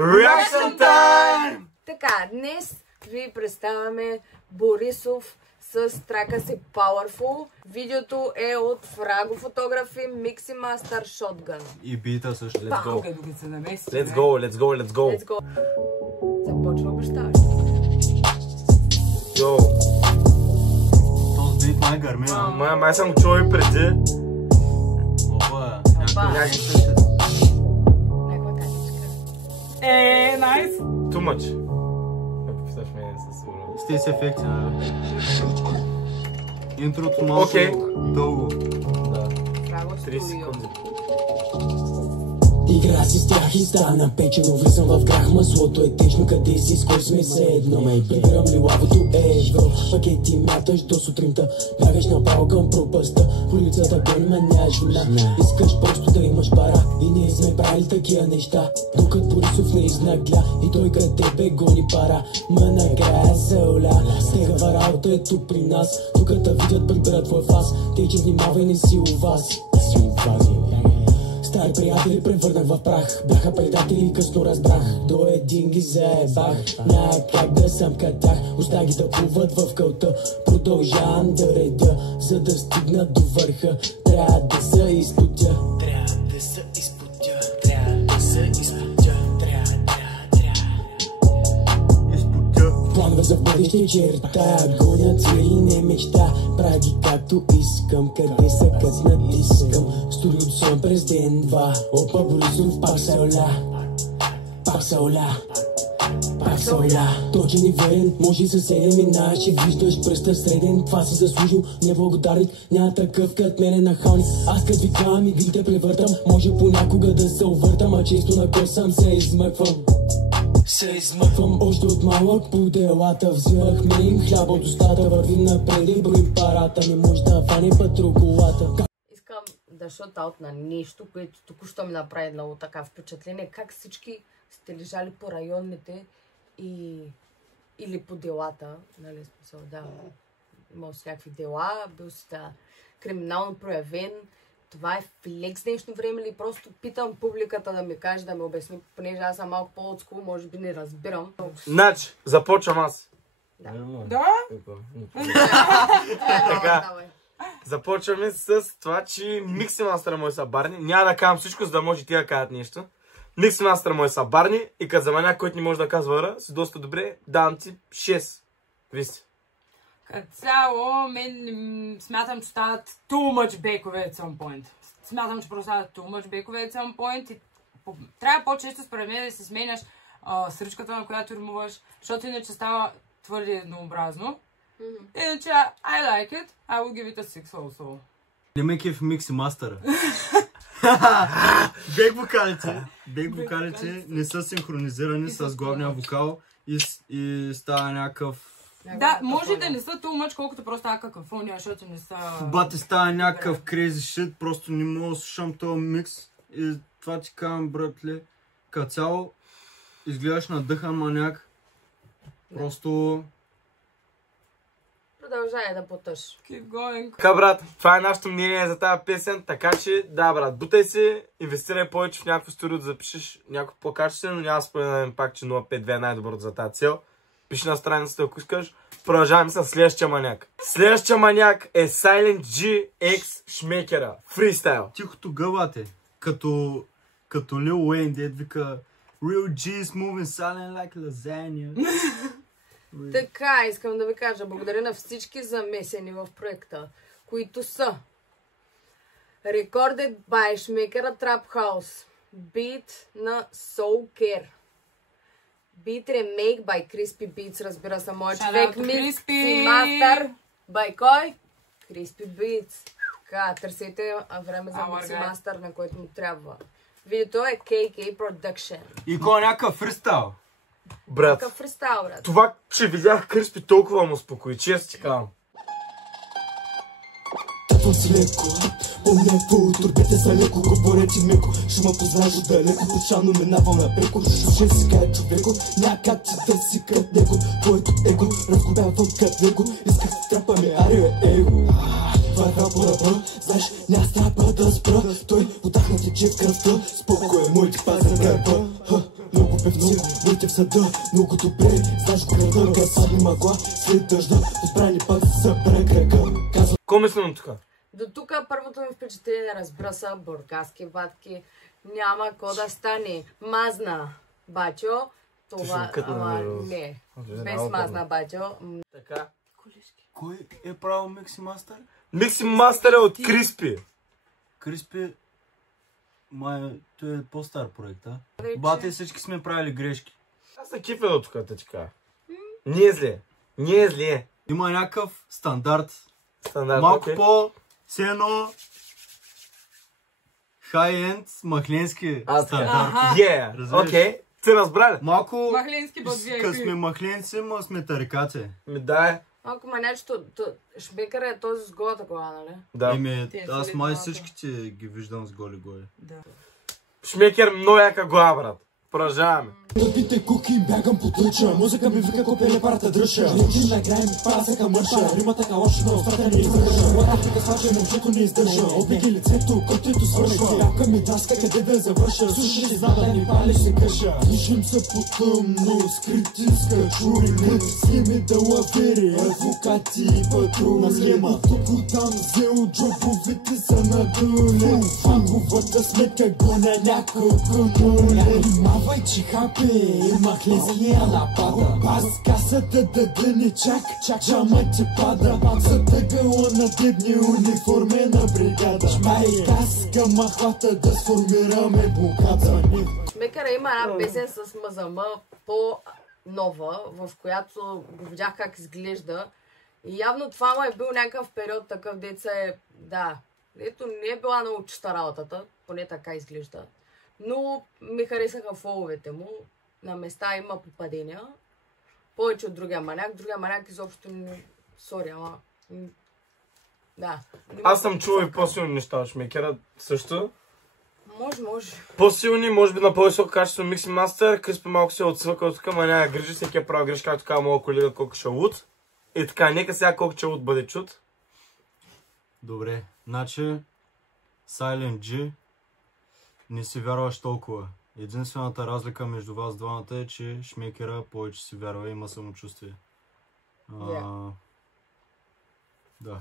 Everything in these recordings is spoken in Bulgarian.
Reaction time! Така, днес ви представяме Борисов с трака си Powerful. Видеото е от Frago Photography, Mixi Master Shotgun. И бита също. Let's go. Let's go. Започва обещаваш. Йоу. Този бит май гърми, Май съм чул и преди. Опа, Някаква някаква катичка. Найс! Too much. Ако писаш мене със сигурност. с тези ефекти, нали? Интрото малко дълго. Да. Frago 30 Studio. секунди. Игра си с тях и стана печено, влизам в грах, маслото е течно, къде си, с кой сме се едно. Прибирам ли лавото в пакети, мяташ до сутринта, бягаш направо към пропаста, по улицата гони, ма нямаш вина, искаш просто да имаш пара, и ние сме правили такива неща, докато Борисов не изнагля, и той като тебе гони пара, ма накрая се оля, стегава работа е тук при нас, тук да видят прибират в вас, тъй че внимавай не си у вас, Стари приятели превърнах в прах, бяха предатели, късно разбрах, до един ги заебах, няма как да съм катах, оста ги да плуват в кълта, продължавам да редя, за да стигна до върха, трябва да се изпотя, планове за бъдеще черта, гонят цели не мечта, прави както искам, къде са кът натискам, студиото съм през ден, два, опа Борисов пак се оля, точен и верен, може и съседен минаеш и виждаш пръста среден, това си заслужил, неблагодарник, няма такъв кът мене нахалник, аз кът викам и грите превъртам, може понякога да се увъртам, а често на косъм се измъквам. Още от малък по делата, взимахме им хляба от устата, вървим напред и броим парата, не може да фане патрулата. Искам да шот-аут на нещо, което току-що ми направи много така впечатление, как всички сте лежали по районните или по делата, нали, смисъл, да, имал всякакви дела, бил си криминално проявен. Това е флекс днешно време или просто питам публиката да ми каже, да ми обясни, понеже аз съм малко по-отскул, може би не разбирам. Значи, започвам аз. Да? Така. Започваме с това, че Mixi Master му е събарни. Няма да казвам всичко, за да може ти да кажат нещо. Mixi Master му е събарни и като за мен, който не може да казва ра, си доста добре, давам ти 6. Вижте. Като цяло, мен смятам, че стават too much бейкове at some point. Смятам, че просто стават too much бейкове at some point. И трябва по-често според мен да си сменяш сръчката, на която римуваш, защото иначе става твърде еднообразно. Иначе, I like it, I will give it a 6 also. Не ме кеф Mixi Master. Бек вокалите не са синхронизирани с главния вокал и става някакъв... Да, може да не са too much, колкото просто така какафония, защото не са... Бате става някакъв crazy shit, просто не мога да слушам този микс и това ти казвам, братле, като цяло изгледаш надъхан маняк, просто... Продължай да потъш. Keep going. Така, брат, това е нашето мнение за тази песен, така че, да, брат, бутай се, инвестирай повече в някакво студио да запишеш някакво по-качествено, няма споменавам пак, че 052 е най-доброто за тази цел. Пиши на страницата, ако искаш. Продължаваме с следващия маняк. Следващия маняк е Silent G X Шмекера. Фристайл. Тихото гълбате, като Lil Wayne, дед вика Real G is moving silent like lasagna. Така, искам да ви кажа, благодаря на всички замесени в проекта, които са Recorded by Шмекера Trap House, Beat на Soul Care, Beat Remake by Crispy Beats, разбира се, моят човек, Mixi Master by кой? Crispy Beats. Така, търсете време за Mixi Master, на който му трябва. Видеото е KK Production. И кой е някакъв фристайл? Брат, Какъв фристайл, брат? това, че видях Криспи, толкова му спокои, често ти казвам. Тъпвам си леко, по-леко, турбите са леко, говорят и меко, шума познаш отдалеко, случайно минавам напреко, шушен си кай човеко, някак ти да си кът него, твоето его, разгубявам кът него, исках трапа ме, арио е его. Това е рапа, знаеш, няма страпа да спра, той отдахна тече в кръвта, спокой е мой типа за гърба, много певци, въртя в съда, много добре, знаеш го града, късали мъгла, след дъжда, подбрани пак са прекрека. Ко мисля на тук? До тук първото ми впечатление, разбира се, бургаски ватки, няма ко да стане. Мазна, бачо, това, ама не, без мазна, бачо. Така. Кой е правил Микси Мастер? Микси Мастер е от Криспи. Криспи, той е по-стар проект, а? Бате, всички сме правили грешки. Аз съм кифе до тук, да ти кажа. Не е зле. Не е зле. Има някакъв стандарт. Стандарт, Малко окей. по-ценно хай-енд махленски стандарт. Yeah, окей. Ти разбрали? Малко, Махленски бъд като сме махленци, ма сме тарикаци. Ми дай. Ако ма нещо, шмекър е този с гола такова, нали? Да. Аз май всичките ги виждам с голи-голи. Да. Шмекер много яка глава, брат. Продължаваме. Тъпите куки бягам по тъча, музика ми вика копеле парата дръжа. Летим на грайм, пасака мърша, римата калоша на устата не издържа. Латафрика свача, момчето не издържа, обиги лицето, котето свършва. Яка ми даска къде да завърша, суши си знам да ни пали се къша. Движим се по тъмно, скрити скачури, схеми да лавери, адвокати и патрулна схема. Тук там взел джобовете са надоле, фанговата сметка гоня няколко нуле. Мавай, че хапе, махленския напада. Аз касата да не чак, джама ти пада. За тъгъла на дебни униформена бригада. Шмай, каска махвата да сформираме блокада. Шмекъра има една песен с МЗМ по-нова, в която го видях как изглежда. И явно това му е бил някакъв период такъв, деца е, да, ето не е била много чиста работата, поне така изглежда. Но ми харесаха фоловете му. На места има попадения. Повече от другия маняк. Другия маняк изобщо не... Сори, ама... Да. Аз съм чувал и по-силни неща от Шмекера също. Може. По-силни, може би на по-високо качество Микси Мастер. Криспи малко се отсвъка от тук, ама няма грижи, всеки е правил грешка, както казва моят колега колко ще луд. И така, нека сега колко ще луд бъде чут. Добре, значи Silent G не си вярваш толкова. Единствената разлика между вас двамата е, че Шмекера повече си вярва и има самочувствие. Да.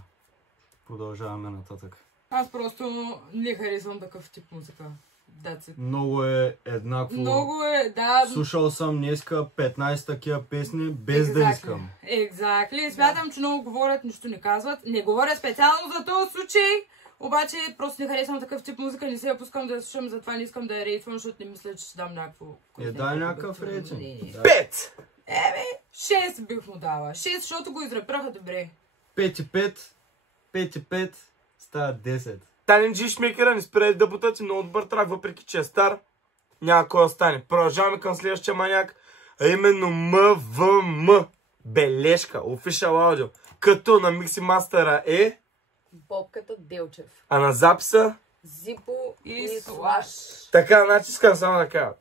Продължаваме нататък. Аз просто не харесвам такъв тип музика. Много е еднакво. Много е, да. Слушал съм днеска 15 такива песни, без да искам. Exactly. Смятам, че много говорят, нищо не казват. Не говоря специално за този случай. Обаче просто не харесвам такъв тип музика, не се я пускам да я слушам, затова не искам да я рейтвам, защото не мисля, че ще дам някакво... Дай някакъв рейтинг. 5! 6 бих му дала. 6, защото го израпираха добре. 5 и 5 става 10. Silent G Шмекера не спира да бутат и много добър трак, въпреки че е стар. Няма кой да стане. Продължаваме към следващия маняк, а именно МВМ. Бележка, Official Audio. Като на Микси Мастера е... Бобката Делчев. А на записа... Зипо и Слаш. Така, значи искам само да кажа.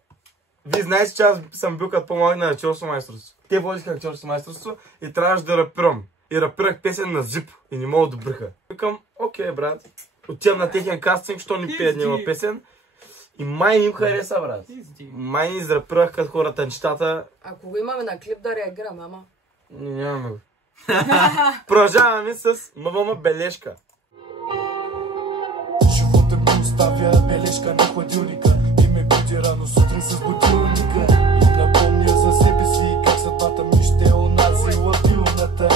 Вие знаете, че аз съм бил като по-малък на актьорство майсторство. Те водиха актьорство майсторство и трябваше да рапирам. И рапирах песен на Зипо и не мога да добриха. Викам, окей, брат. Отивам на техен кастинг, що ни пее днема песен. И май им хареса, брат. Май ни израпирах като хората нещата. Ако го имаме на клип да реагирам, ама... Нямаме го. Продължаваме с МВМ Бележка. Живота ми оставя бележка на хладилника и ме буди рано сутрин с будилника. И напомня за себе си как съдбата ми ще онази лабилната.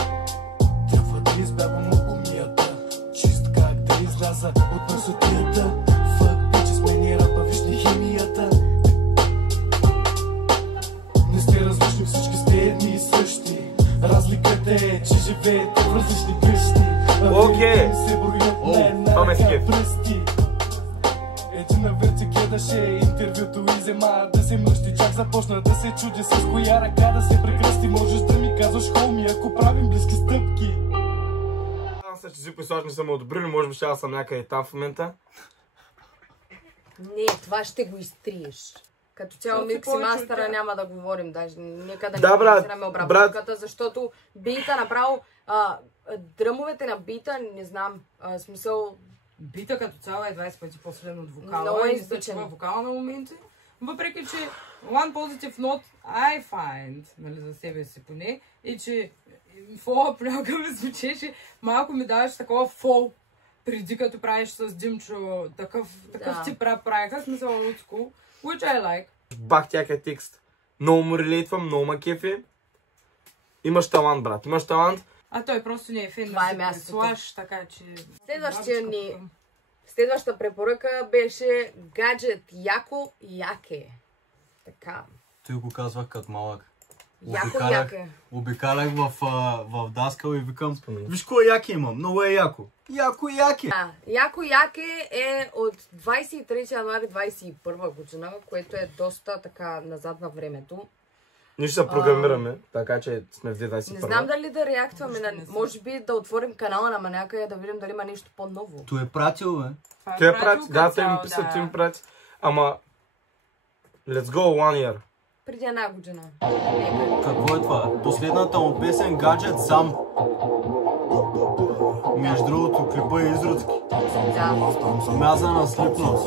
Трябва да избягвам от гумията, чист как да изляза от мърсотията. Фак, че смени рапа, вижди химията. Не сте различни, всички сте едни и същи. Разликата е, че живеете в различни къщи. Окей. Това пръсти. Един на верци гледаше интервюто и взема да се мъщи. Чак започна да се чуди с коя ръка да се прекръсти. Можеш да ми казваш, хоми, ако правим близки стъпки. Аз се, че Зипо и Слаш не са ме одобрили, може би ще аз съм някъде там в момента. Не, това ще го изтриеш. Като цяло Микси Мастера няма да говорим даже. Нека да Да, не брат, коментираме обработката, защото бита направо... дръмовете на бита, не знам, смисъл... Бита като цяло е 20 пъти по-силен от вокала. Много е и излучен. вокала на моменти. Въпреки, че one positive note I find, нали, за себе си поне, е, че фола понякога ми звучеше, малко ми даваш такова фол, преди като правиш с Димчо, такъв тип рап правиха, смисъл old school, which I like. Бах тяка текст. Много му релейтвам, много ма кефи. Имаш талант, брат, имаш талант. А той просто не е фен Това е на мястото. слаш, така че... Следващата препоръка беше гаджет Яко Яке. Така. Той го казвах като малък. Яко Яке. Обикалях в Даскал и викам, виж кой яки имам, много е яко. Яко яки! Яко Яке е от 23 януари 21 година, което е доста така назад на времето. Ние ще се програмираме, така че сме в 2021. Не знам дали да реактваме, може би да отворим канала на Маняка и да видим дали има нещо по-ново. Той е пратил, бе. Той е прати, да, те ми писат, той ми прати. Ама, let's go one year. Преди една година. Какво е това? Последната му песен гаджет сам. Между другото, клипа е изродски. Да. Мяза на слипно.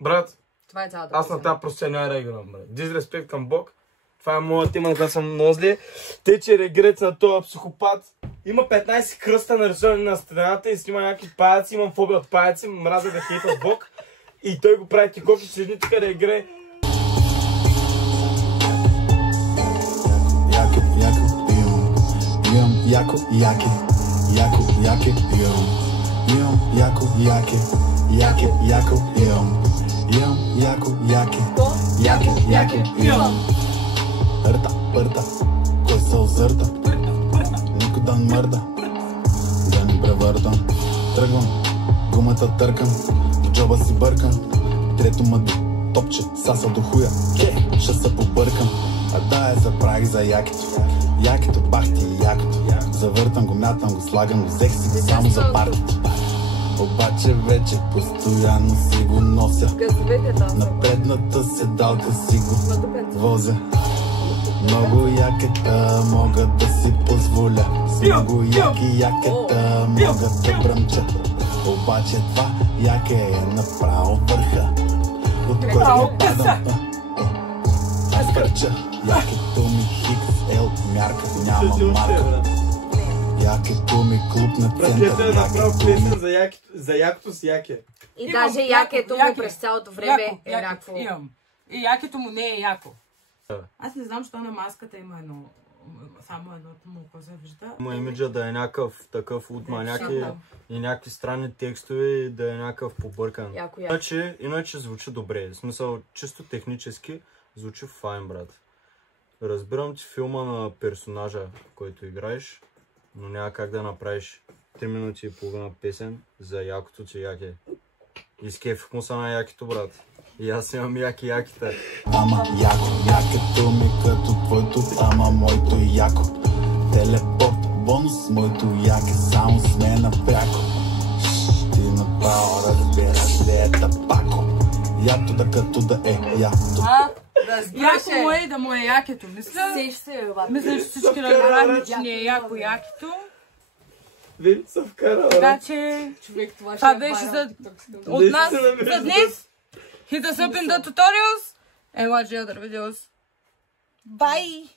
Брат, Това е цялата аз на тази просто няма да играм, брат. Дизреспект към Бог. Това е моя тема, на която съм много зле. Те, че регрет на този психопат. Има 15 кръста нарисувани на стената и снима някакви паяци. Имам фобия от паяци, мразя да хейта Бог. И той го прави тикок и седи тук да играе. Яко, яке, Пърта, кой се озърта? Никой да мърда, да не превъртам. Тръгвам, гумата търкам, в джоба си бъркам. Трето мъдо, топче, саса до хуя, ще се побъркам. А да я забравих за якито, якито бах ти и якото. Завъртам го, мятам го, слагам го, взех си го само за партито. Обаче вече постоянно си го нося. На предната седалка си го возя. Много якета мога да си позволя. С много яки якета мога да бръмча. Обаче това яке е направо върха, от който падам. Аз кръча, якето ми XL мярка, няма марка. Якето ми клуб на център. Братята е направо песен за якото с яке. И даже якето му през цялото време е някакво. И якето му не е яко. Аз не знам, що на маската има само едното му око се вижда. Има имиджа да е някакъв такъв от маняки и някакви странни текстове и да е някакъв побъркан. Иначе звучи добре. В смисъл, чисто технически звучи файн, брат. Разбирам, че филма на персонажа, който играеш, но няма как да направиш 3 минути и половина песен за якото, че яке. Изкефих му са на якито, брат. И аз имам яките. Ама яко, якето ми като твоето, ама моето яко. Телепорт, бонус, моето яке, само с мен напряко. Ти направо разбираш ли е тъпако. Ято да като да е ято. Яко му е да му е якето, мисля. Мисля, че всички разбрахме, че не е яко якето. Виж се вкара, така че това беше от нас за днес. Hit us up in the tutorials and watch the other videos. Bye!